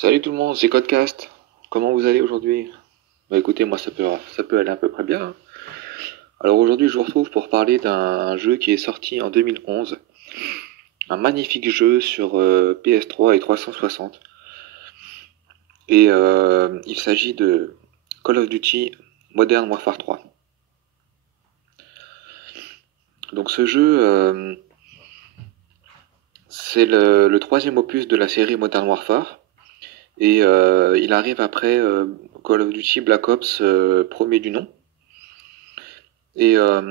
Salut tout le monde, c'est Codecast. Comment vous allez aujourd'hui? Bah écoutez, moi ça peut aller à peu près bien, hein. Alors aujourd'hui je vous retrouve pour parler d'un jeu qui est sorti en 2011. Un magnifique jeu sur PS3 et 360. Et il s'agit de Call of Duty Modern Warfare 3. Donc ce jeu, c'est le troisième opus de la série Modern Warfare. Et il arrive après Call of Duty Black Ops premier du nom. Et à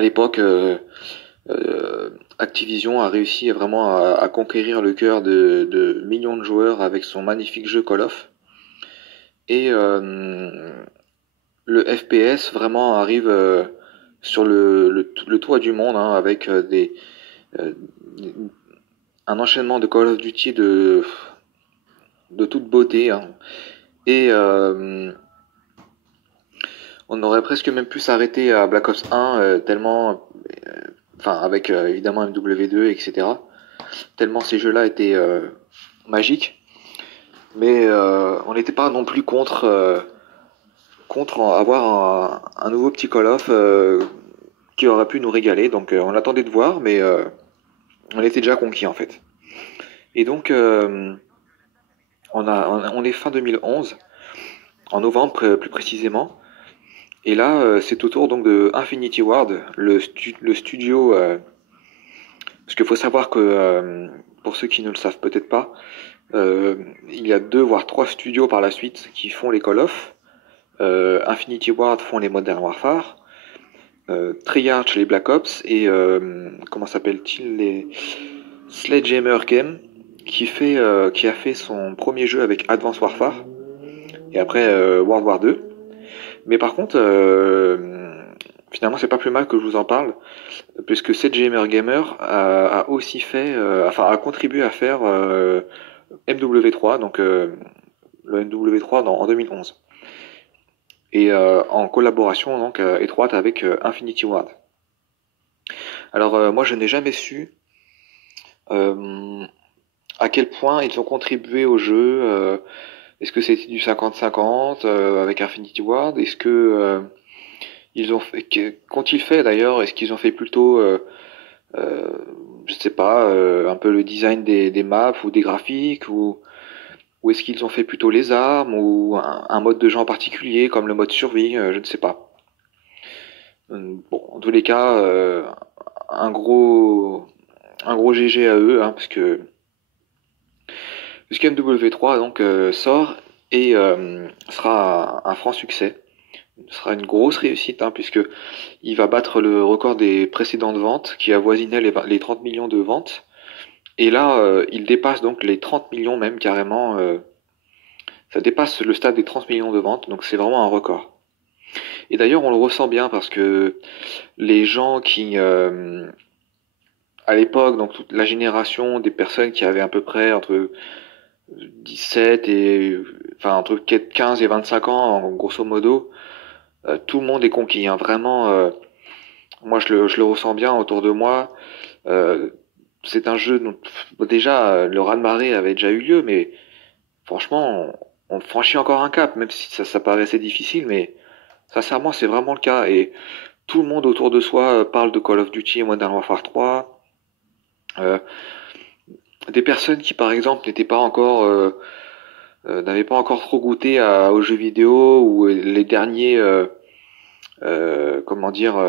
l'époque, Activision a réussi vraiment à conquérir le cœur de millions de joueurs avec son magnifique jeu Call of. Et le FPS vraiment arrive sur le toit du monde, hein, avec euh, un enchaînement de Call of Duty de toute beauté, hein. Et on aurait presque même pu s'arrêter à Black Ops 1, tellement, enfin avec évidemment MW2, etc. Tellement ces jeux-là étaient magiques. Mais on n'était pas non plus contre avoir un nouveau petit Call of qui aurait pu nous régaler. Donc on attendait de voir, mais on était déjà conquis en fait. Et donc on est fin 2011, en novembre plus précisément. Et là, c'est au tour donc de Infinity Ward, le studio. Parce qu'il faut savoir que, pour ceux qui ne le savent peut-être pas, il y a deux voire trois studios par la suite qui font les Call of. Infinity Ward font les Modern Warfare, Treyarch les Black Ops et comment s'appelle-t-il, les Sledgehammer Game qui a fait son premier jeu avec Advanced Warfare et après World War 2. Mais par contre, finalement c'est pas plus mal que je vous en parle puisque Sledgehammer Gamer a aussi fait, enfin a contribué à faire MW3, donc le MW3 en 2011. Et en collaboration donc étroite avec Infinity Ward. Alors moi je n'ai jamais su euh, à quel point ils ont contribué au jeu. Est-ce que c'était du 50-50 avec Infinity Ward? Est-ce que ils ont fait, qu'ont-ils fait d'ailleurs? Est-ce qu'ils ont fait plutôt, euh, je sais pas, un peu le design des maps ou des graphiques ou est-ce qu'ils ont fait plutôt les armes ou un mode de jeu en particulier comme le mode survie? Je ne sais pas. Bon, en tous les cas, un gros, un gros GG à eux, hein, parce que MW3 donc sort et sera un franc succès. Ce sera une grosse réussite, hein, puisque il va battre le record des précédentes ventes qui avoisinait les 30 millions de ventes. Et là, il dépasse donc les 30 millions même carrément. Ça dépasse le stade des 30 millions de ventes, donc c'est vraiment un record. Et d'ailleurs, on le ressent bien parce que les gens qui, à l'époque, donc toute la génération des personnes qui avaient à peu près entre 17 et, enfin, entre 15 et 25 ans, en grosso modo, tout le monde est conquis, hein. Vraiment, moi je le ressens bien autour de moi. Euh, c'est un jeu dont, bon, déjà, le raz-de-marée avait déjà eu lieu, mais franchement, on franchit encore un cap, même si ça paraissait difficile, mais sincèrement, c'est vraiment le cas. Et tout le monde autour de soi parle de Call of Duty et Modern Warfare 3. Euh, des personnes qui, par exemple, n'étaient pas encore, n'avaient pas encore trop goûté aux jeux vidéo ou les derniers, comment dire,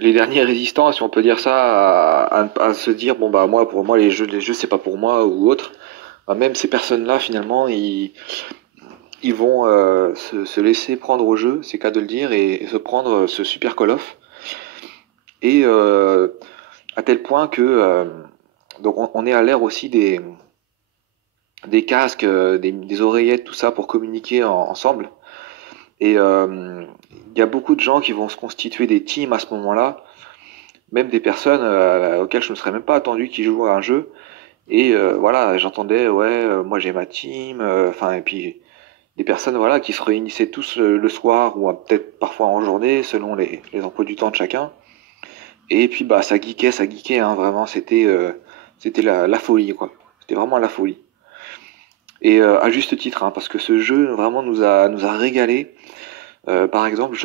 les derniers résistants, si on peut dire ça, à se dire bon bah moi pour moi les jeux c'est pas pour moi ou autre. Bah, même ces personnes-là finalement ils vont se laisser prendre au jeu, c'est qu'à de le dire, et se prendre ce super Call of. Et à tel point que donc on est à l'ère aussi des casques, des oreillettes, tout ça pour communiquer ensemble. Et il y a beaucoup de gens qui vont se constituer des teams à ce moment-là, même des personnes auxquelles je ne serais même pas attendu qui jouent à un jeu. Et voilà, j'entendais, ouais, moi j'ai ma team, enfin, et puis des personnes voilà qui se réunissaient tous le soir ou peut-être parfois en journée selon les emplois du temps de chacun. Et puis bah ça geekait, hein, vraiment, c'était la folie quoi. c'était vraiment la folie. Et à juste titre, hein, parce que ce jeu vraiment nous a régalé. Par exemple,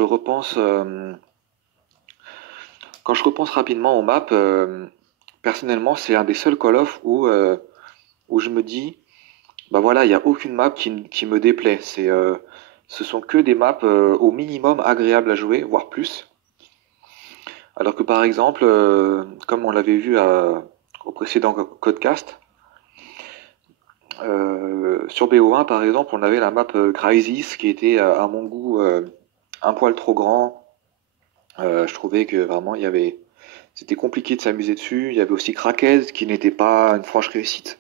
quand je repense rapidement aux maps, personnellement, c'est un des seuls Call of où je me dis, bah voilà, il n'y a aucune map qui me déplaît. Ce sont que des maps au minimum agréables à jouer, voire plus. Alors que par exemple, comme on l'avait vu au précédent Codecast, sur BO1 par exemple, on avait la map Crysis qui était à mon goût un poil trop grand. Je trouvais que vraiment c'était compliqué de s'amuser dessus. Il y avait aussi Crackhead qui n'était pas une franche réussite.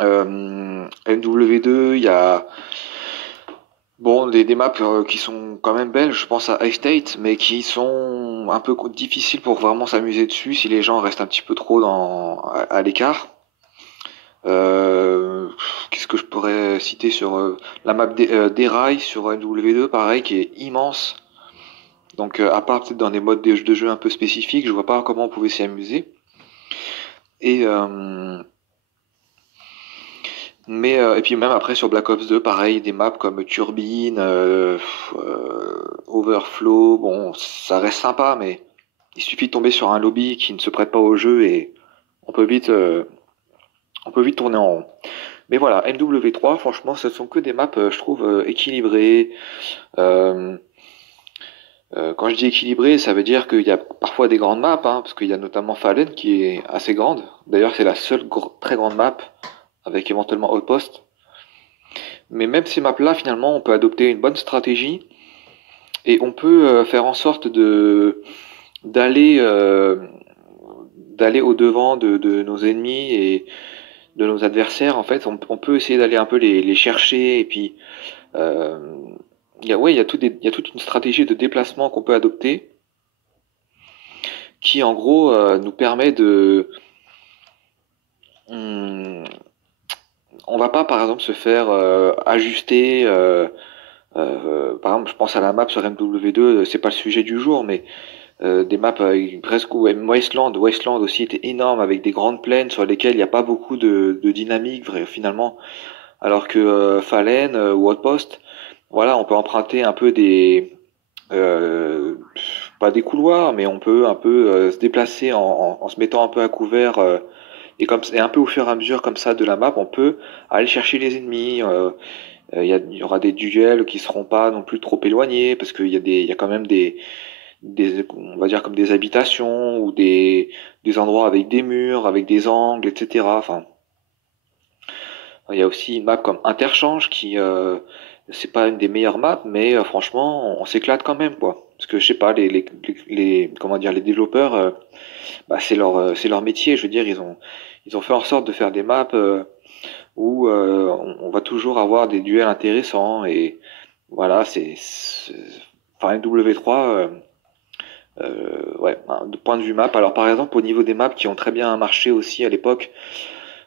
MW2, il y a bon des maps qui sont quand même belles. Je pense à High State, mais qui sont un peu difficiles pour vraiment s'amuser dessus si les gens restent un petit peu trop à l'écart. Qu'est-ce que je pourrais citer sur la map des rails sur MW2, pareil, qui est immense. Donc à part peut-être dans des modes de jeu un peu spécifiques, je vois pas comment on pouvait s'y amuser. Et et puis même après sur Black Ops 2, pareil, des maps comme Turbine, Overflow, bon, ça reste sympa, mais il suffit de tomber sur un lobby qui ne se prête pas au jeu et on peut vite, euh, on peut vite tourner en rond. Mais voilà, MW3, franchement, ce sont que des maps, je trouve, équilibrées. Euh, quand je dis équilibré, ça veut dire qu'il y a parfois des grandes maps, hein, parce qu'il y a notamment Fallen qui est assez grande. D'ailleurs, c'est la seule très grande map, avec éventuellement Outpost. Mais même ces maps-là, finalement, on peut adopter une bonne stratégie et on peut faire en sorte d'aller d'aller au devant de nos ennemis et de nos adversaires. En fait, on peut essayer d'aller un peu les chercher et puis euh, il y a toute une stratégie de déplacement qu'on peut adopter qui en gros nous permet hum, on va pas par exemple se faire ajuster par exemple je pense à la map sur MW2, c'est pas le sujet du jour mais des maps presque ou même Wasteland aussi était énorme avec des grandes plaines sur lesquelles il n'y a pas beaucoup de dynamique finalement alors que Fallen ou Outpost voilà on peut emprunter un peu euh, pas des couloirs mais on peut un peu se déplacer en se mettant un peu à couvert et un peu au fur et à mesure comme ça de la map on peut aller chercher les ennemis il y aura des duels qui seront pas non plus trop éloignés parce il y a quand même on va dire comme des habitations ou des endroits avec des murs, avec des angles, etc. Enfin, il y a aussi une map comme Interchange qui, c'est pas une des meilleures maps, mais franchement, on s'éclate quand même, quoi. Parce que je sais pas, comment dire, les développeurs, bah, c'est leur métier. Je veux dire, ils ont fait en sorte de faire des maps où on va toujours avoir des duels intéressants et voilà, enfin W3. Ouais, de point de vue map. Alors par exemple au niveau des maps qui ont très bien marché aussi à l'époque,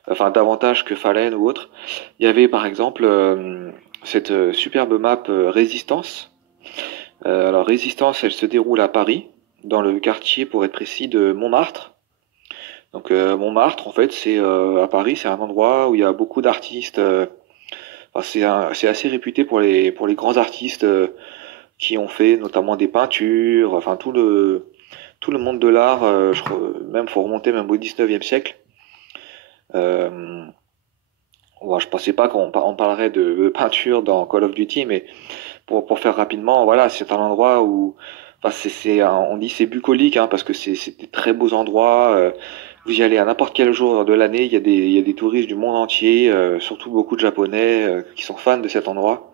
enfin davantage que Fallen ou autre, il y avait par exemple cette superbe map Résistance. Alors Résistance, elle se déroule à Paris, dans le quartier pour être précis de Montmartre. Donc Montmartre en fait c'est à Paris, c'est un endroit où il y a beaucoup d'artistes. Enfin, c'est assez réputé pour les grands artistes qui ont fait notamment des peintures, enfin tout le monde de l'art, même faut remonter même au 19e siècle. Euh, ouais, je pensais pas on parlerait de peinture dans Call of Duty, mais pour faire rapidement, voilà, c'est un endroit où, enfin, on dit c'est bucolique, hein, parce que c'est des très beaux endroits. Vous y allez à n'importe quel jour de l'année, il y a des touristes du monde entier, surtout beaucoup de Japonais qui sont fans de cet endroit.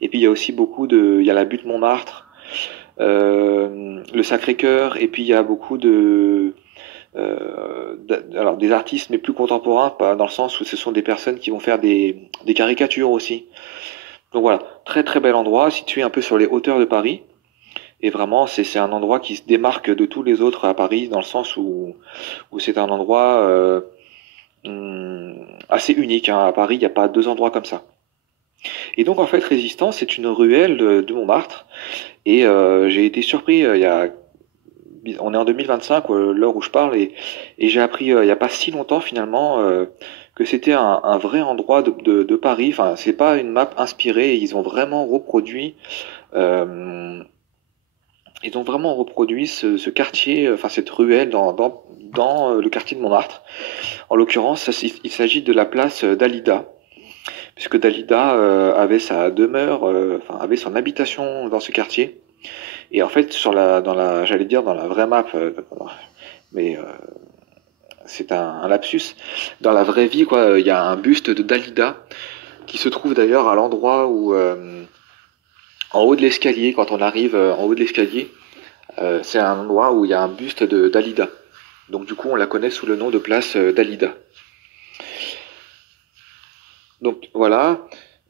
Et puis il y a aussi il y a la butte Montmartre, le Sacré-Cœur, et puis il y a beaucoup alors des artistes mais plus contemporains, pas dans le sens où ce sont des personnes qui vont faire des caricatures aussi. Donc voilà, très très bel endroit, situé un peu sur les hauteurs de Paris. Et vraiment, c'est un endroit qui se démarque de tous les autres à Paris, dans le sens où c'est un endroit assez unique, hein. À Paris, il n'y a pas deux endroits comme ça. Et donc en fait, Résistance, c'est une ruelle de Montmartre. Et j'ai été surpris il y a on est en 2025, l'heure où je parle, et j'ai appris il n'y a pas si longtemps finalement que c'était un vrai endroit de Paris. Enfin, c'est pas une map inspirée, ils ont vraiment reproduit. euh, Ils ont vraiment reproduit ce quartier, enfin cette ruelle dans le quartier de Montmartre. En l'occurrence, il s'agit de la place Dalida, puisque Dalida avait sa demeure, enfin avait son habitation dans ce quartier. Et en fait, j'allais dire dans la vraie map, mais c'est un lapsus. Dans la vraie vie, quoi, il y a un buste de Dalida qui se trouve d'ailleurs à l'endroit où, en haut de l'escalier, quand on arrive en haut de l'escalier, c'est un endroit où il y a un buste de Dalida. Donc du coup, on la connaît sous le nom de place Dalida. Donc voilà.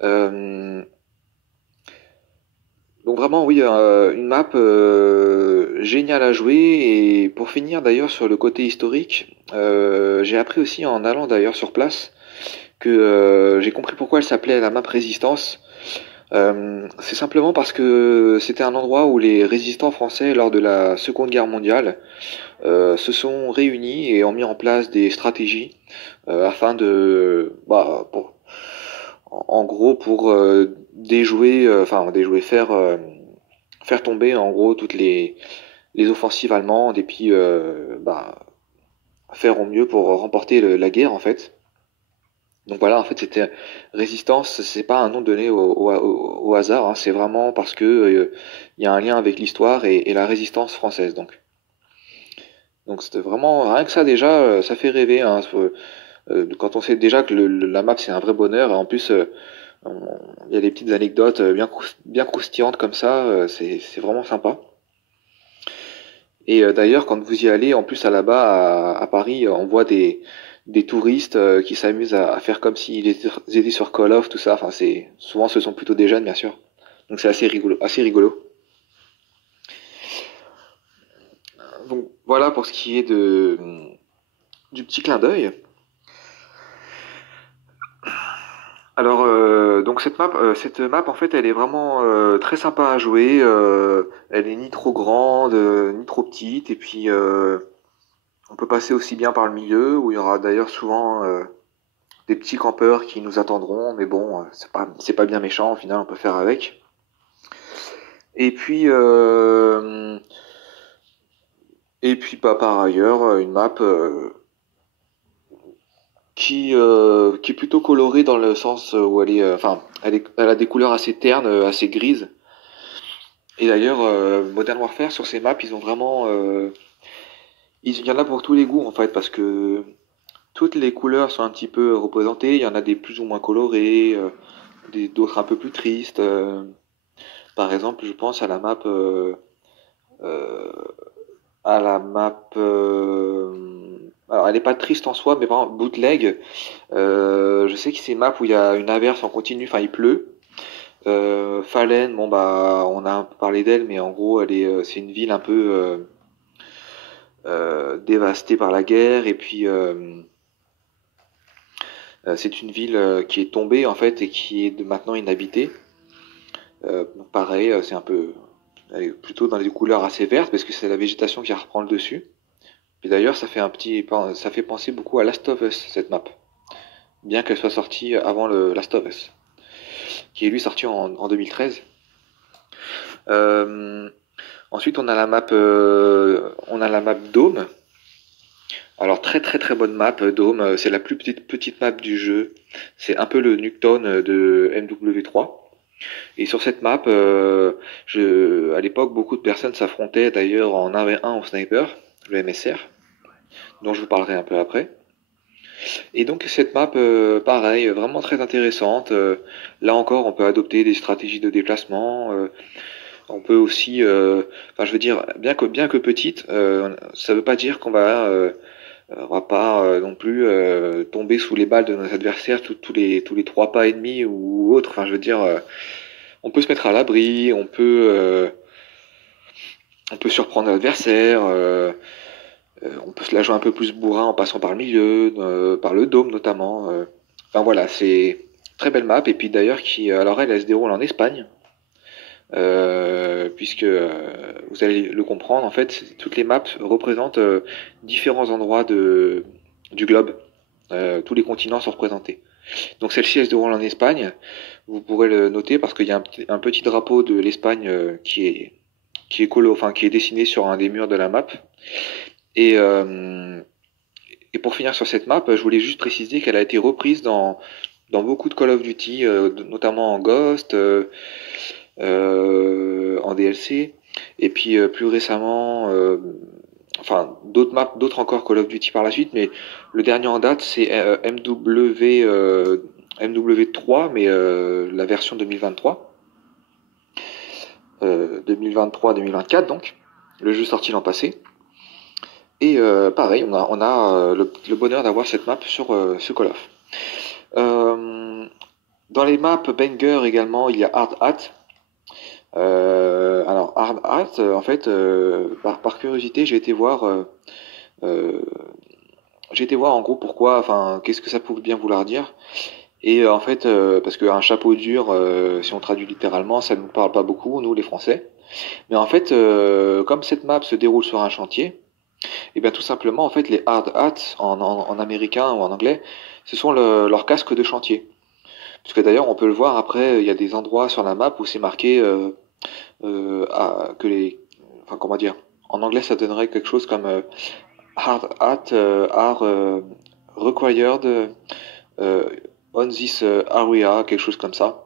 Euh, donc vraiment, oui, une map géniale à jouer. Et pour finir d'ailleurs sur le côté historique, j'ai appris aussi en allant d'ailleurs sur place que j'ai compris pourquoi elle s'appelait la map Résistance. C'est simplement parce que c'était un endroit où les résistants français lors de la Seconde Guerre mondiale se sont réunis et ont mis en place des stratégies afin en gros, pour déjouer, faire tomber en gros toutes les offensives allemandes et puis faire au mieux pour remporter la guerre en fait. Donc voilà, en fait, c'était résistance, c'est pas un nom donné au hasard, hein, c'est vraiment parce que il y a un lien avec l'histoire et la résistance française. Donc c'était vraiment rien que ça déjà, ça fait rêver. Hein, quand on sait déjà que la map c'est un vrai bonheur, et en plus il y a des petites anecdotes bien croustillantes comme ça, c'est vraiment sympa. Et d'ailleurs, quand vous y allez, en plus là-bas à Paris, on voit des touristes qui s'amusent à faire comme ils étaient sur Call of, tout ça. Enfin, souvent ce sont plutôt des jeunes, bien sûr. Donc c'est assez rigolo, assez rigolo. Donc voilà pour ce qui est du petit clin d'œil. Alors donc cette map en fait, elle est vraiment très sympa à jouer. Elle est ni trop grande, ni trop petite, et puis on peut passer aussi bien par le milieu où il y aura d'ailleurs souvent des petits campeurs qui nous attendront, mais bon, c'est pas bien méchant, au final, on peut faire avec. Et puis, bah, par ailleurs, une map qui est plutôt colorée dans le sens où elle a des couleurs assez ternes, assez grises. Et d'ailleurs, Modern Warfare, sur ces maps, ils ont vraiment, il y en a pour tous les goûts, en fait, parce que toutes les couleurs sont un petit peu représentées. Il y en a des plus ou moins colorées, d'autres un peu plus tristes. Par exemple, je pense euh, à la map. Alors, elle est pas triste en soi, mais par exemple, Bootleg. Je sais que c'est une map où il y a une averse en continu, enfin il pleut. Fallen, bon bah, on a un peu parlé d'elle, mais en gros, c'est une ville un peu dévastée par la guerre, et puis c'est une ville qui est tombée en fait et qui est maintenant inhabitée. Donc pareil, c'est un peu elle est plutôt dans les couleurs assez vertes parce que c'est la végétation qui reprend le dessus. Puis d'ailleurs, ça fait penser beaucoup à Last of Us cette map, bien qu'elle soit sortie avant le Last of Us, qui est lui sorti en 2013. Euh, Ensuite, on a la map Dome. Alors très très très bonne map Dome. C'est la plus petite map du jeu. C'est un peu le Nuketown de MW3. Et sur cette map, à l'époque, beaucoup de personnes s'affrontaient d'ailleurs en 1v1 au sniper, le MSR, dont je vous parlerai un peu après. Et donc cette map, pareil, vraiment très intéressante. Là encore, on peut adopter des stratégies de déplacement. On peut aussi, enfin, je veux dire, bien que petite, ça veut pas dire on va pas non plus tomber sous les balles de nos adversaires tous les 3 pas et demi ou autres. Enfin, je veux dire, on peut se mettre à l'abri, on peut surprendre l'adversaire. On peut se la jouer un peu plus bourrin en passant par le milieu, par le dôme notamment. Enfin voilà, c'est très belle map. Et puis d'ailleurs, alors elle se déroule en Espagne. puisque vous allez le comprendre, en fait, toutes les maps représentent différents endroits du globe. Tous les continents sont représentés. Donc celle-ci, elle se déroule en Espagne. Vous pourrez le noter parce qu'il y a un petit drapeau de l'Espagne qui est dessiné sur un des murs de la map. Et, euh, et pour finir sur cette map, je voulais juste préciser qu'elle a été reprise dans beaucoup de Call of Duty, notamment en Ghost, en DLC, et puis plus récemment, enfin d'autres maps, d'autres encore Call of Duty par la suite, mais le dernier en date c'est MW3, mais la version 2023, 2023-2024 donc, le jeu sorti l'an passé. Et pareil, on a le bonheur d'avoir cette map sur ce Call of. Dans les maps Banger également, il y a Hard Hat. Alors Hard Hat, en fait, par curiosité, euh, j'ai été voir en gros pourquoi, enfin, qu'est-ce que ça pouvait bien vouloir dire. Et en fait, parce qu'un chapeau dur, si on traduit littéralement, ça ne nous parle pas beaucoup, nous les Français. Mais en fait, comme cette map se déroule sur un chantier, et bien tout simplement, en fait, les hard hats en américain ou en anglais, ce sont leurs casques de chantier. Parce que d'ailleurs, on peut le voir après, il y a des endroits sur la map où c'est marqué que les, enfin comment dire, en anglais ça donnerait quelque chose comme hard hat are required euh, on this area, quelque chose comme ça,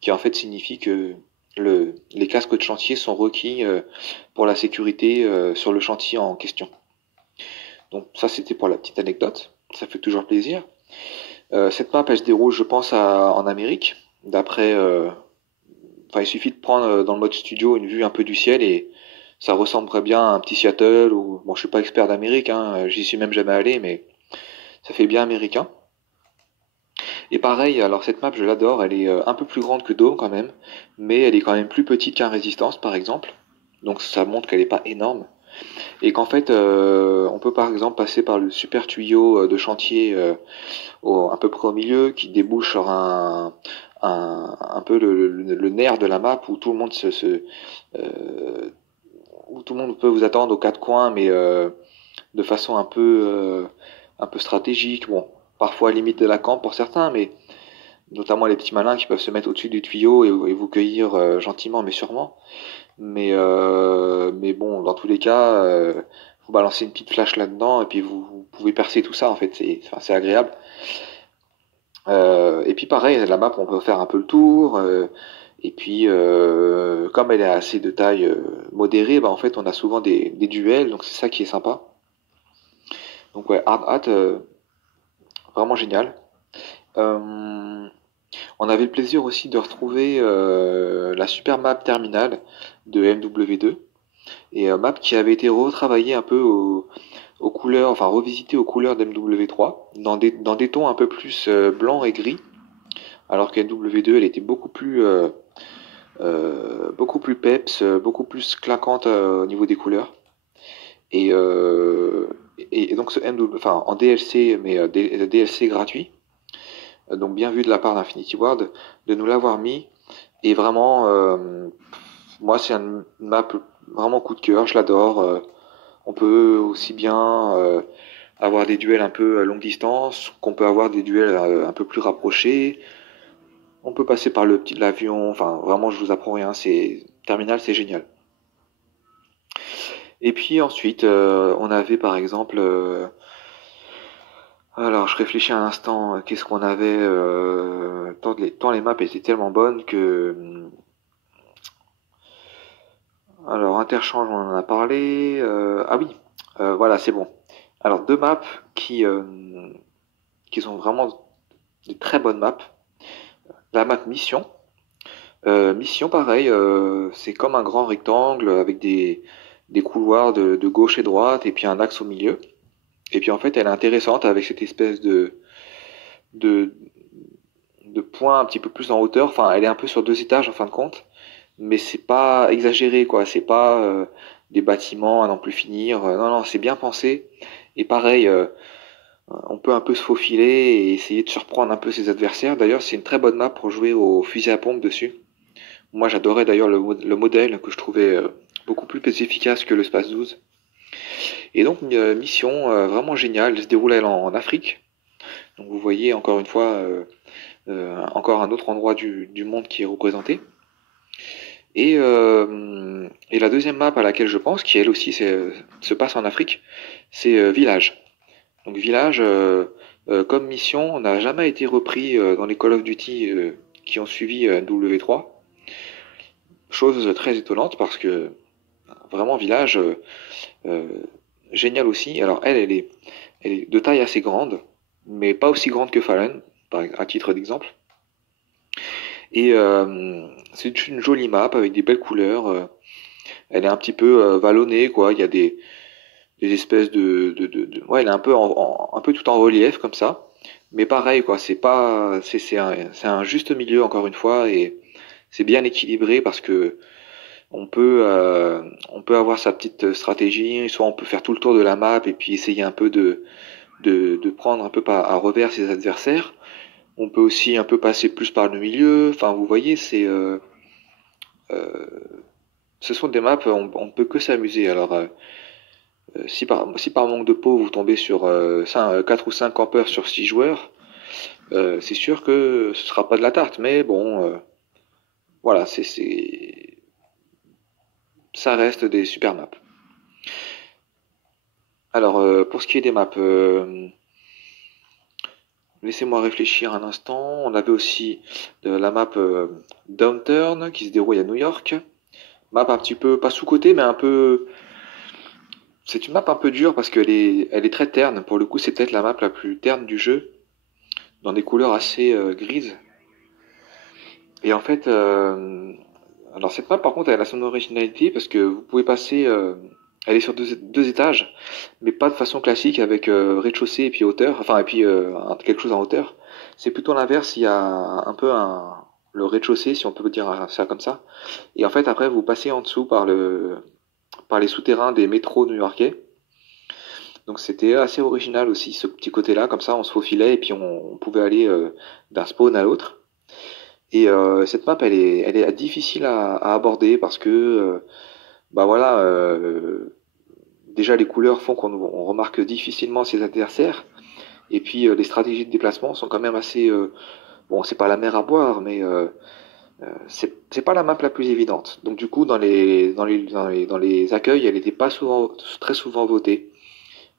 qui en fait signifie que les casques de chantier sont requis pour la sécurité sur le chantier en question. Donc ça c'était pour la petite anecdote, ça fait toujours plaisir. Cette map elle se déroule je pense en Amérique, d'après enfin, il suffit de prendre dans le mode studio une vue un peu du ciel et ça ressemblerait bien à un petit Seattle ou bon, je suis pas expert d'Amérique, hein, j'y suis même jamais allé, mais ça fait bien américain. Et pareil, alors cette map, je l'adore, elle est un peu plus grande que Dome quand même, mais elle est quand même plus petite qu'un Résistance par exemple. Donc ça montre qu'elle n'est pas énorme et qu'en fait on peut par exemple passer par le super tuyau de chantier à peu près au milieu qui débouche sur un peu le nerf de la map où tout le monde euh, où tout le monde peut vous attendre aux quatre coins, mais de façon un peu stratégique. Bon, parfois limite de la camp pour certains, mais notamment les petits malins qui peuvent se mettre au-dessus du tuyau et vous cueillir gentiment mais sûrement. Mais bon, dans tous les cas, vous balancez une petite flash là-dedans et puis vous pouvez percer tout ça en fait, c'est agréable. Et puis pareil, la map, on peut faire un peu le tour. Et puis, comme elle est assez de taille modérée, bah, en fait, on a souvent des duels, donc c'est ça qui est sympa. Donc ouais, Hard Hat, vraiment génial. Euh, on avait le plaisir aussi de retrouver la super map terminale de MW2, et map qui avait été retravaillée un peu aux couleurs, enfin revisitée aux couleurs d'MW3, dans des tons un peu plus blanc et gris, alors qu'MW2, elle était beaucoup plus peps, beaucoup plus claquante au niveau des couleurs. Et, euh, et donc ce MW, enfin en DLC, mais DLC gratuit, donc bien vu de la part d'Infinity Ward, de nous l'avoir mis. Et vraiment, moi c'est une map vraiment coup de cœur, je l'adore. On peut aussi bien avoir des duels un peu à longue distance, qu'on peut avoir des duels un peu plus rapprochés. On peut passer par l'avion, enfin vraiment je vous apprends rien, c'est Terminal, c'est génial. Et puis ensuite, on avait par exemple, alors je réfléchis un instant, qu'est-ce qu'on avait, tant les maps étaient tellement bonnes que, alors Interchange, on en a parlé, ah oui, voilà, c'est bon. Alors deux maps qui, euh, qui sont vraiment des très bonnes maps. La map Mission. Mission, pareil, c'est comme un grand rectangle avec des couloirs de gauche et droite et puis un axe au milieu. Et puis en fait, elle est intéressante avec cette espèce de, de point un petit peu plus en hauteur. Enfin, elle est un peu sur deux étages en fin de compte, mais c'est pas exagéré, quoi. C'est pas des bâtiments à n'en plus finir. Non, non, c'est bien pensé. Et pareil, on peut un peu se faufiler et essayer de surprendre un peu ses adversaires. D'ailleurs, c'est une très bonne map pour jouer au fusil à pompe dessus. Moi, j'adorais d'ailleurs le modèle que je trouvais beaucoup plus efficace que le Space 12. Et donc, une mission vraiment géniale. Elle se déroule elle, en Afrique. Donc, vous voyez encore une fois, encore un autre endroit du monde qui est représenté. Et la deuxième map à laquelle je pense, qui elle aussi se passe en Afrique, c'est Village. Donc Village, comme mission, n'a jamais été repris dans les Call of Duty qui ont suivi W3. Chose très étonnante parce que vraiment Village, euh, génial aussi. Alors elle est de taille assez grande, mais pas aussi grande que Fallen, à titre d'exemple. Et c'est une jolie map avec des belles couleurs. Elle est un petit peu vallonnée, quoi. Il y a des espèces ouais, elle est un peu un peu tout en relief comme ça. Mais pareil, quoi. C'est pas, c'est un juste milieu encore une fois et c'est bien équilibré parce que on peut avoir sa petite stratégie. Soit on peut faire tout le tour de la map et puis essayer un peu de prendre un peu à revers ses adversaires. On peut aussi un peu passer plus par le milieu. Enfin, vous voyez, euh, ce sont des maps, on peut que s'amuser. Alors, si par manque de peau vous tombez sur 4 ou 5 campeurs sur 6 joueurs, c'est sûr que ce sera pas de la tarte, mais bon, voilà, ça reste des super maps. Alors, pour ce qui est des maps, laissez-moi réfléchir un instant. On avait aussi la map Downturn qui se déroule à New York. Map un petit peu, pas sous-côté, mais un peu. C'est une map un peu dure parce elle est très terne. Pour le coup, c'est peut-être la map la plus terne du jeu, dans des couleurs assez grises. Et en fait, alors cette map par contre, elle a son originalité parce que vous pouvez passer, elle est sur deux étages, mais pas de façon classique avec rez-de-chaussée et puis hauteur, enfin et puis quelque chose en hauteur. C'est plutôt l'inverse, il y a un peu le rez-de-chaussée, si on peut dire ça comme ça. Et en fait, après, vous passez en dessous par les souterrains des métros new-yorkais. Donc c'était assez original aussi ce petit côté-là, comme ça on se faufilait et puis on pouvait aller d'un spawn à l'autre. Et cette map, elle est difficile à aborder parce que, bah voilà, déjà les couleurs font on remarque difficilement ses adversaires. Et puis les stratégies de déplacement sont quand même assez, bon, c'est pas la mer à boire, mais c'est pas la map la plus évidente. Donc du coup, dans les accueils, elle n'était pas souvent, très souvent votée.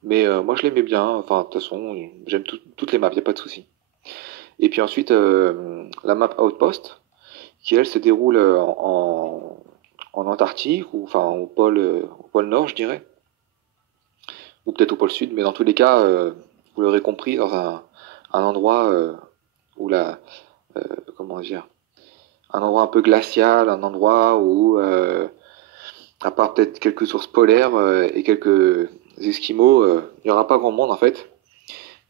Mais moi, je l'aimais bien. Enfin, de toute façon, j'aime toutes les maps, y a pas de souci. Et puis ensuite, la map Outpost, qui elle se déroule en Antarctique, ou enfin au pôle Nord, je dirais, ou peut-être au pôle Sud, mais dans tous les cas, vous l'aurez compris, dans un endroit où comment dire, un endroit un peu glacial, un endroit où, à part peut-être quelques ours polaires et quelques esquimaux, il n'y aura pas grand monde en fait.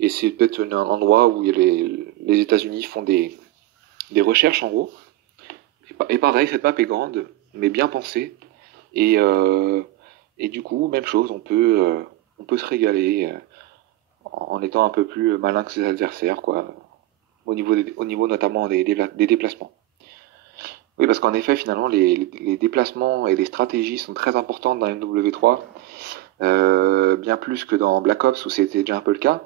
Et c'est peut-être un endroit où les États-Unis font des recherches en gros. Et pareil, cette map est grande, mais bien pensée. Et, euh, et du coup, même chose, on peut se régaler en étant un peu plus malin que ses adversaires, quoi, au niveau notamment des déplacements. Oui, parce qu'en effet, finalement, les déplacements et les stratégies sont très importantes dans MW3, bien plus que dans Black Ops où c'était déjà un peu le cas,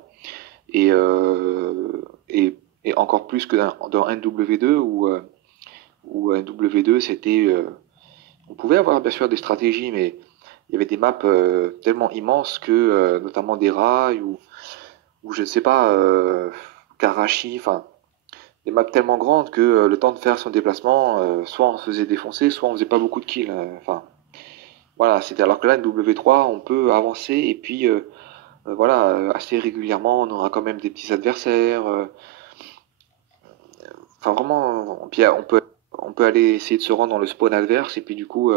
et, euh, et, et encore plus que dans NW2 où NW2 c'était on pouvait avoir bien sûr des stratégies, mais il y avait des maps tellement immenses que, notamment des rails ou je ne sais pas, Karachi, enfin, des maps tellement grandes que le temps de faire son déplacement, soit on se faisait défoncer, soit on faisait pas beaucoup de kills. Enfin, voilà, c'était alors que là, W3, on peut avancer et puis, voilà, assez régulièrement, on aura quand même des petits adversaires. Enfin, vraiment, puis on peut aller essayer de se rendre dans le spawn adverse et puis du coup,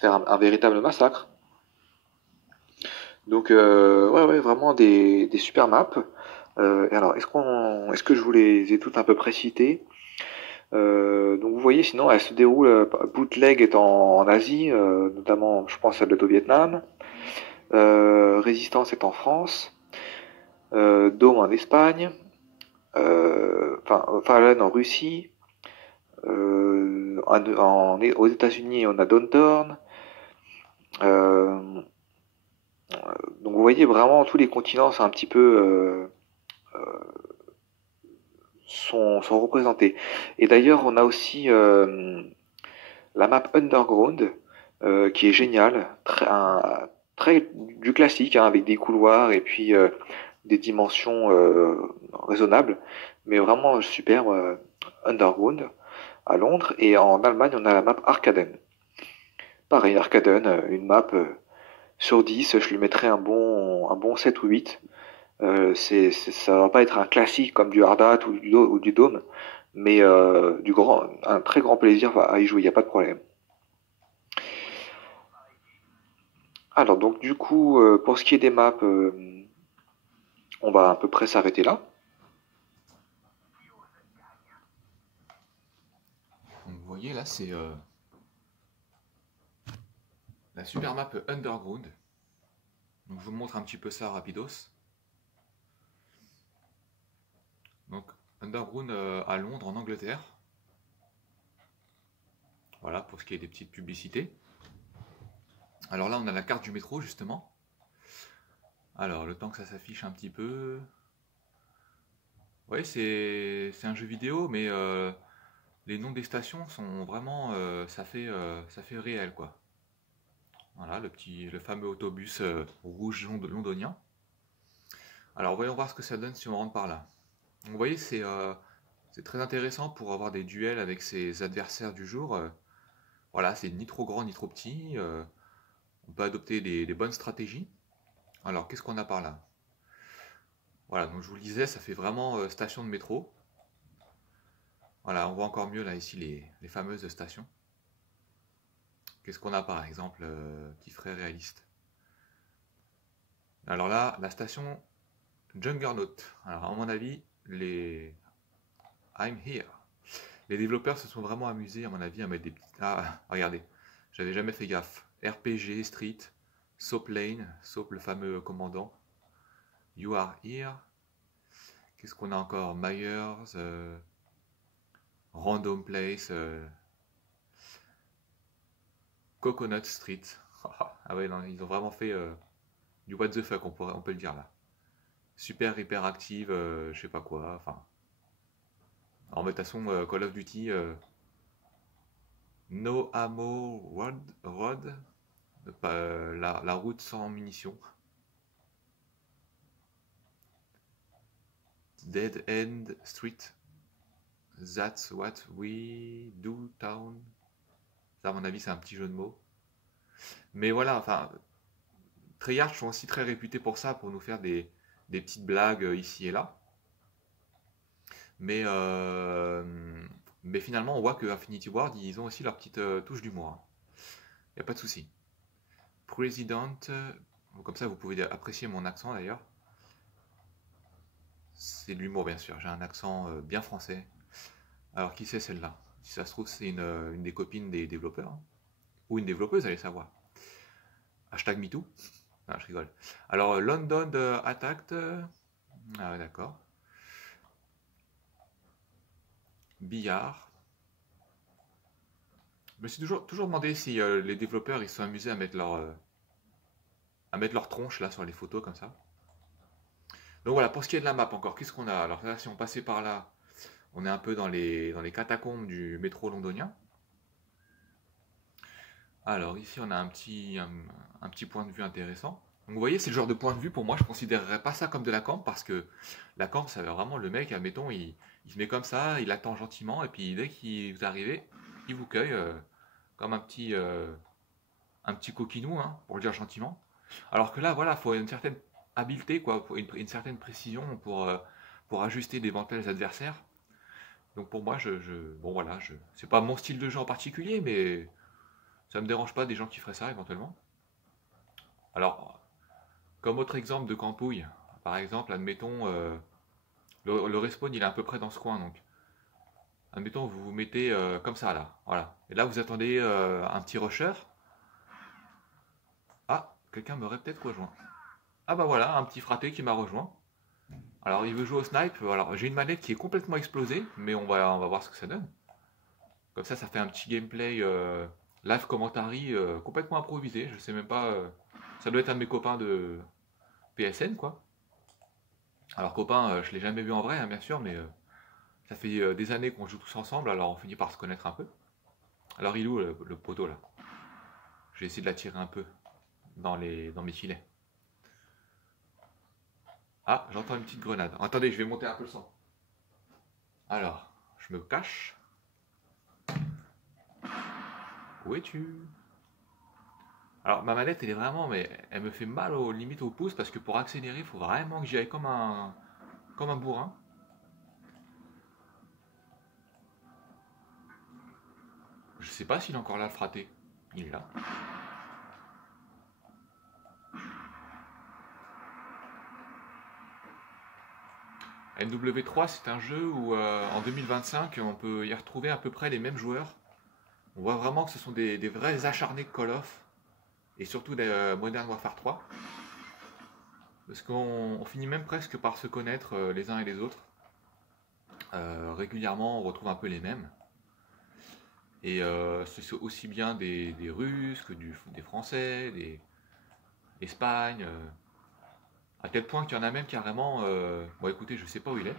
faire un véritable massacre. Donc ouais ouais vraiment des super maps. Et alors est-ce que je vous les ai toutes à peu près citées? Donc vous voyez sinon elle se déroule Bootleg est en Asie, notamment je pense à au Vietnam. Résistance est en France. Dome en Espagne. Fallen en Russie. aux États-Unis, on a Downtown. Euh, donc vous voyez vraiment tous les continents, c'est un petit peu sont représentés. Et d'ailleurs, on a aussi la map Underground qui est géniale, très du classique hein, avec des couloirs et puis des dimensions raisonnables, mais vraiment super Underground à Londres. Et en Allemagne, on a la map Arcaden. Pareil, Arcaden, une map sur 10, je lui mettrais un bon 7 ou 8. Ça va pas être un classique comme du Hard Hat ou du Dome, mais un très grand plaisir à y jouer, il n'y a pas de problème. Alors donc du coup, pour ce qui est des maps, on va à peu près s'arrêter là. Donc vous voyez là, c'est la super map Underground. Donc je vous montre un petit peu ça rapidos. Donc Underground à Londres en Angleterre. Voilà pour ce qui est des petites publicités. Alors là on a la carte du métro justement. Alors le temps que ça s'affiche un petit peu. Oui c'est un jeu vidéo mais les noms des stations sont vraiment ça fait réel quoi. Voilà le fameux autobus rouge londonien. Alors voyons voir ce que ça donne si on rentre par là. Donc, vous voyez, c'est très intéressant pour avoir des duels avec ses adversaires du jour. Voilà, c'est ni trop grand ni trop petit. On peut adopter des bonnes stratégies. Alors, qu'est-ce qu'on a par là? Voilà, donc je vous le disais, ça fait vraiment station de métro. Voilà, on voit encore mieux là ici les fameuses stations. Qu'est-ce qu'on a par exemple qui ferait réaliste? Alors là, la station Juggernaut. Alors, à mon avis, les I'm here. Les développeurs se sont vraiment amusés, à mon avis, à mettre des petits. Ah, regardez, j'avais jamais fait gaffe. RPG, Street, Soap Lane, Soap le fameux commandant. You are here. Qu'est-ce qu'on a encore? Myers, Random Place, Coconut Street. Ah ouais, non, ils ont vraiment fait du what the fuck, on peut le dire là. Super hyper active, je sais pas quoi. Enfin, alors, mais de toute façon, Call of Duty, No Ammo Road, la route sans munitions. Dead End Street. That's what we do town. Ça, à mon avis, c'est un petit jeu de mots. Mais voilà, enfin, Treyarch sont aussi très réputés pour ça, pour nous faire des petites blagues ici et là. Mais, euh, mais finalement, on voit que Infinity Ward, ils ont aussi leur petite touche d'humour. Il n'y a pas de souci. President, comme ça vous pouvez apprécier mon accent d'ailleurs. C'est de l'humour bien sûr, j'ai un accent bien français. Alors qui c'est celle-là? Si ça se trouve c'est une des copines des développeurs. Hein. Ou une développeuse, allez savoir. Hashtag MeToo. Ah, je rigole. Alors London Attacked. Ah ouais d'accord. Billard. Je me suis toujours demandé si les développeurs ils se sont amusés à mettre leur tronche là sur les photos comme ça. Donc voilà, pour ce qui est de la map encore, qu'est-ce qu'on a? Alors là, si on passait par là, on est un peu dans les catacombes du métro londonien. Alors ici, on a un petit point de vue intéressant. Donc vous voyez, c'est le genre de point de vue, pour moi, je ne considérerais pas ça comme de la camp, parce que la camp, ça vraiment le mec, admettons, il se met comme ça, il attend gentiment, et puis dès qu'il vous arrivez, il vous cueille comme un petit coquinou, hein, pour le dire gentiment. Alors que là, voilà, il faut une certaine habileté, quoi, une certaine précision pour ajuster d'éventuels adversaires. Donc pour moi, bon voilà, c'est pas mon style de jeu en particulier, mais ça me dérange pas des gens qui feraient ça éventuellement. Alors, comme autre exemple de campouille, par exemple, admettons, le respawn il est à peu près dans ce coin, donc admettons vous vous mettez comme ça là, voilà. Et là vous attendez un petit rusher. Ah, quelqu'un m'aurait peut-être rejoint. Ah bah voilà, un petit fraté qui m'a rejoint. Alors il veut jouer au snipe, alors j'ai une manette qui est complètement explosée, mais on va voir ce que ça donne. Comme ça fait un petit gameplay live commentary complètement improvisé. Je sais même pas. Ça doit être un de mes copains de PSN, quoi. Alors, copain, je l'ai jamais vu en vrai, hein, bien sûr, mais ça fait des années qu'on joue tous ensemble, alors on finit par se connaître un peu. Alors, il est où le poteau là? Je vais essayer de l'attirer un peu dans mes filets. Ah, j'entends une petite grenade. Attendez, je vais monter un peu le son. Alors, je me cache. Où es-tu? Alors, ma manette, elle est vraiment, mais elle me fait mal aux limites au pouce parce que pour accélérer, il faut vraiment que j'y aille comme un bourrin. Je sais pas s'il est encore là, le fraté. Il est là. MW3, c'est un jeu où en 2025, on peut y retrouver à peu près les mêmes joueurs. On voit vraiment que ce sont des vrais acharnés de Call of et surtout des Modern Warfare 3. Parce qu'on finit même presque par se connaître les uns et les autres. Régulièrement, on retrouve un peu les mêmes. Et c'est aussi bien des Russes que des Français, des Espagnes. À tel point qu'il y en a même carrément. Bon, écoutez, je sais pas où il est.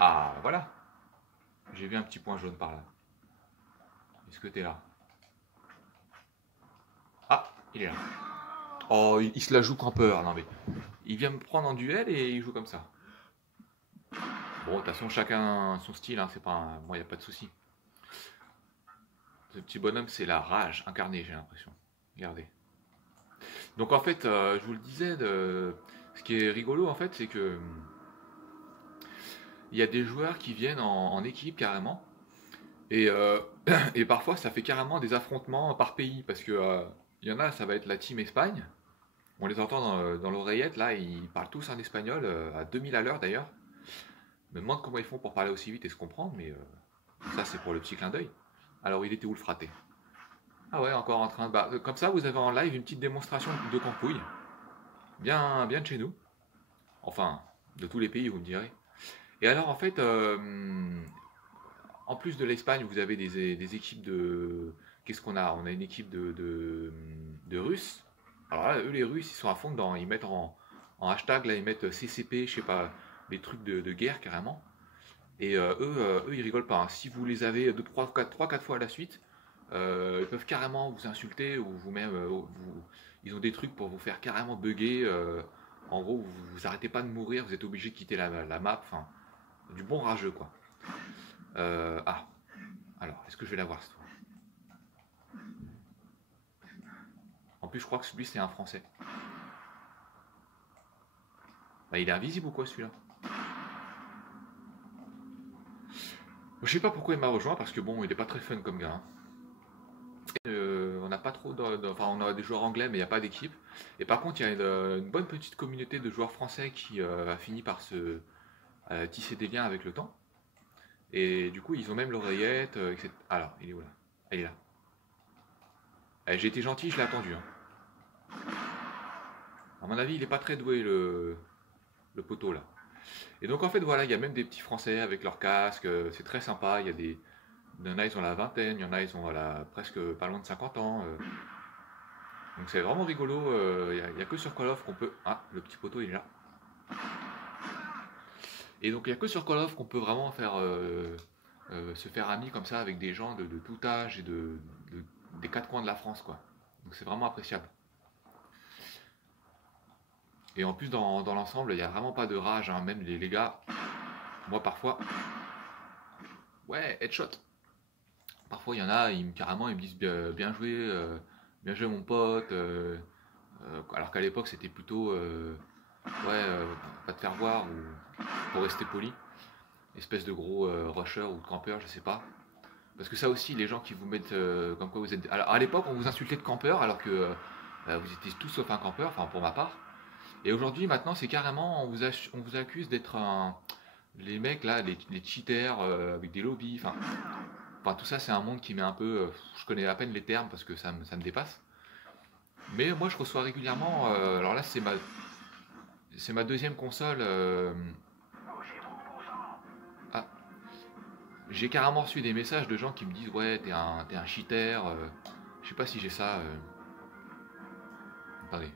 Ah, voilà. J'ai vu un petit point jaune par là. Est-ce que t'es là? Ah, il est là. Oh, il se la joue campeur. Non, mais il vient me prendre en duel et il joue comme ça. Bon, de toute façon, chacun son style, hein, c'est pas moi, il n'y a pas de souci. Ce petit bonhomme, c'est la rage incarnée, j'ai l'impression. Regardez. Donc, en fait, je vous le disais, ce qui est rigolo, en fait, c'est que il y a des joueurs qui viennent en équipe carrément. Et, et parfois, ça fait carrément des affrontements par pays. Parce que il y en a, ça va être la team Espagne. On les entend dans l'oreillette, là, ils parlent tous en espagnol, à 2000 à l'heure d'ailleurs. Je me demande comment ils font pour parler aussi vite et se comprendre, mais ça, c'est pour le petit clin d'œil. Alors, il était où le fraté? Ah ouais, encore en train de... Bah, comme ça, vous avez en live une petite démonstration de campouille. Bien de chez nous. Enfin, de tous les pays, vous me direz. Et alors, en fait, en plus de l'Espagne, vous avez des équipes de... Qu'est-ce qu'on a? On a une équipe de Russes. Alors là, eux, les Russes, ils sont à fond dedans. Ils mettent en hashtag, là, ils mettent CCP, je sais pas, des trucs de guerre carrément. Et eux, ils rigolent pas, hein. Si vous les avez 3, 4 fois à la suite, ils peuvent carrément vous insulter ou vous-même, ils ont des trucs pour vous faire carrément bugger. En gros, vous arrêtez pas de mourir, vous êtes obligé de quitter la map. Enfin, du bon rageux, quoi. Ah, alors, est-ce que je vais l'avoir cette fois? En plus, je crois que celui c'est un Français. Bah, il est invisible ou quoi celui-là? Je sais pas pourquoi il m'a rejoint parce que bon, il est pas très fun comme gars, hein. On n'a pas trop enfin, on a des joueurs anglais, mais il n'y a pas d'équipe. Et par contre, il y a une bonne petite communauté de joueurs français qui a fini par se tisser des liens avec le temps. Et du coup, ils ont même l'oreillette, etc. Alors, il est où là? Elle est là. J'ai été gentil, je l'ai attendu, hein. À mon avis, il n'est pas très doué le poteau là. Et donc en fait, voilà, il y a même des petits Français avec leur casque, c'est très sympa. Il y en a, ils ont la vingtaine, il y en a, ils ont presque pas loin de 50 ans. Donc c'est vraiment rigolo. Il n'y a que sur Call of qu'on peut. Ah, le petit poteau il est là. Et donc il n'y a que sur Call of qu'on peut vraiment se faire ami comme ça avec des gens de tout âge et des quatre coins de la France, quoi. Donc c'est vraiment appréciable. Et en plus, dans l'ensemble, il n'y a vraiment pas de rage, hein. Même les gars, moi parfois, ouais, headshot. Parfois, il y en a, carrément, ils me disent bien joué mon pote. Alors qu'à l'époque, c'était plutôt, ouais, pas te faire voir ou pour rester poli. Espèce de gros rusher ou de campeur, je sais pas. Parce que ça aussi, les gens qui vous mettent comme quoi vous êtes. Alors, à l'époque, on vous insultait de campeur alors que vous étiez tous sauf un campeur, enfin pour ma part. Et aujourd'hui, maintenant, c'est carrément, on vous accuse d'être les mecs là, les cheaters avec des lobbies. Enfin, tout ça, c'est un monde qui met un peu. Je connais à peine les termes parce que ça me dépasse. Mais moi, je reçois régulièrement. Alors là, c'est ma deuxième console. Ah, j'ai carrément reçu des messages de gens qui me disent ouais t'es un cheater. Je sais pas si j'ai ça. Attendez,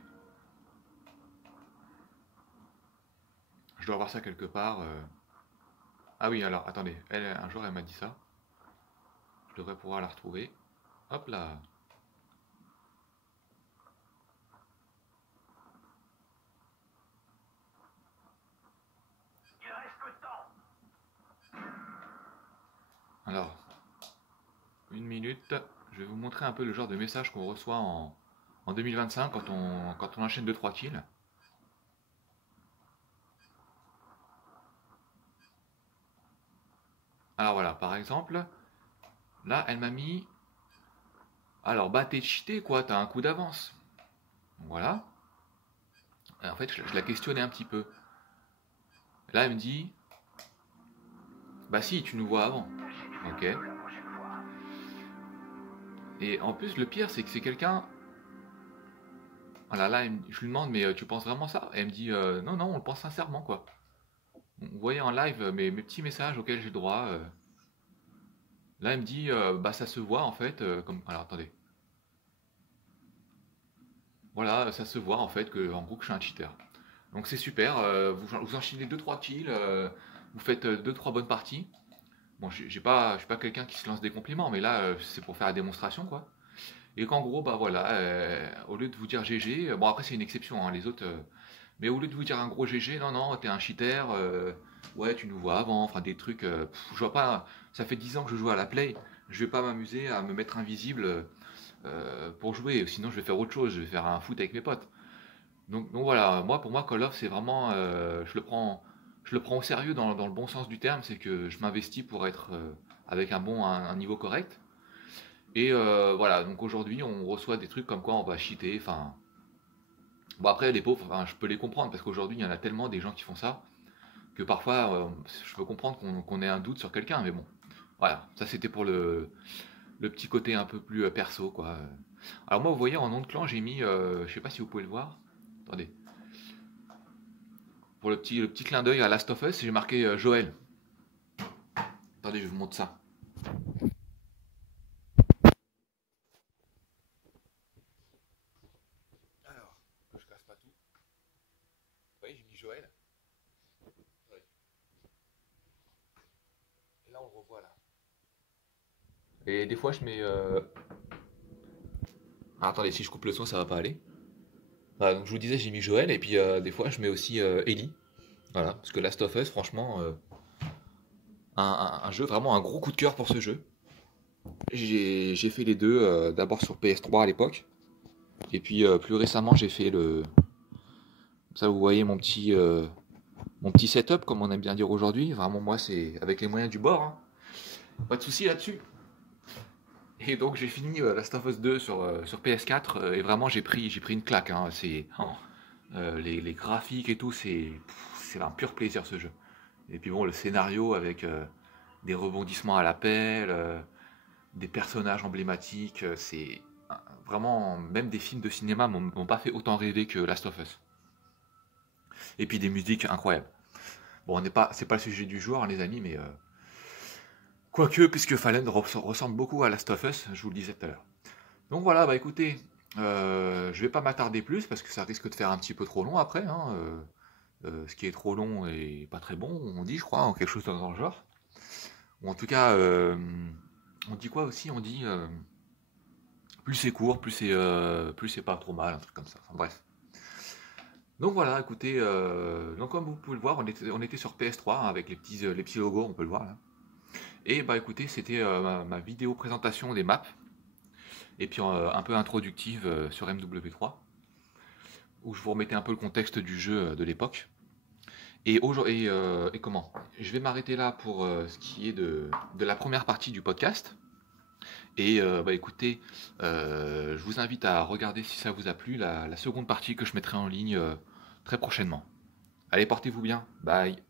je dois avoir ça quelque part. Ah oui alors attendez, un jour elle m'a dit ça. Je devrais pouvoir la retrouver. Hop là. Alors, une minute. Je vais vous montrer un peu le genre de message qu'on reçoit en 2025 quand on enchaîne 2-3 kills. Alors voilà, par exemple, là elle m'a mis. Alors bah t'es cheaté quoi, t'as un coup d'avance. Voilà. Et en fait, je la questionnais un petit peu. Là, elle me dit, bah si, tu nous vois avant. Ok. Et en plus, le pire, c'est que c'est quelqu'un. Voilà, là, je lui demande, mais tu penses vraiment ça? Et elle me dit, non, non, on le pense sincèrement, quoi. Vous voyez en live mes petits messages auxquels j'ai droit. Là, elle me dit, bah ça se voit en fait. Comme... Alors attendez. Voilà, ça se voit en fait que, en gros, que je suis un cheater. Donc c'est super. Vous enchaînez 2-3 kills. Vous faites 2-3 bonnes parties. Bon, je suis pas quelqu'un qui se lance des compliments, mais là, c'est pour faire la démonstration, quoi. Et qu'en gros, bah voilà, au lieu de vous dire GG, bon après c'est une exception, hein, les autres, mais au lieu de vous dire un gros GG, non, non, t'es un cheater, ouais, tu nous vois avant, enfin des trucs, je vois pas, ça fait 10 ans que je joue à la play, je vais pas m'amuser à me mettre invisible pour jouer, sinon je vais faire autre chose, je vais faire un foot avec mes potes. Donc voilà, moi pour moi Call of c'est vraiment, je le prends au sérieux dans le bon sens du terme, c'est que je m'investis pour être avec un niveau correct. Et voilà, donc aujourd'hui on reçoit des trucs comme quoi on va cheater, enfin... Bon après les pauvres, enfin, je peux les comprendre parce qu'aujourd'hui il y en a tellement des gens qui font ça que parfois je peux comprendre qu'on ait un doute sur quelqu'un, mais bon, voilà, ça c'était pour le petit côté un peu plus perso quoi. Alors moi vous voyez en nom de clan j'ai mis, je sais pas si vous pouvez le voir, attendez, pour le petit clin d'œil à Last of Us j'ai marqué Joël. Attendez je vous montre ça. Alors, que je casse pas tout. Vous voyez j'ai mis Joël. Et là on le revoit là. Et des fois je mets... Ah, attendez, si je coupe le son, ça va pas aller. Voilà, donc je vous disais, j'ai mis Joël, et puis des fois je mets aussi Ellie. Voilà, parce que Last of Us, franchement, un jeu, vraiment un gros coup de cœur pour ce jeu. J'ai fait les deux, d'abord sur PS3 à l'époque, et puis plus récemment j'ai fait le... Ça vous voyez mon petit setup, comme on aime bien dire aujourd'hui. Vraiment moi c'est avec les moyens du bord, hein. Pas de souci là-dessus. Et donc j'ai fini Last of Us 2 sur PS4 et vraiment j'ai pris une claque, hein. C'est les graphiques et tout, c'est un pur plaisir ce jeu. Et puis bon, le scénario avec des rebondissements à l'appel, des personnages emblématiques, c'est vraiment, même des films de cinéma m'ont pas fait autant rêver que Last of Us. Et puis des musiques incroyables. Bon, c'est pas le sujet du jour, hein, les amis, mais quoique, puisque Fallen ressemble beaucoup à Last of Us, je vous le disais tout à l'heure. Donc voilà, bah écoutez, je vais pas m'attarder plus parce que ça risque de faire un petit peu trop long après, hein, ce qui est trop long et pas très bon, on dit, je crois, ou quelque chose dans le genre. Ou en tout cas, on dit quoi aussi? On dit plus c'est court, plus c'est pas trop mal, un truc comme ça. Enfin, bref. Donc voilà, écoutez, donc comme vous pouvez le voir, on était sur PS3 hein, avec les petits logos, on peut le voir là. Et bah écoutez, c'était ma vidéo présentation des maps, et puis un peu introductive sur MW3, où je vous remettais un peu le contexte du jeu de l'époque. Et comment? Je vais m'arrêter là pour ce qui est de la première partie du podcast. Et bah écoutez, je vous invite à regarder si ça vous a plu la seconde partie que je mettrai en ligne très prochainement. Allez, portez-vous bien. Bye.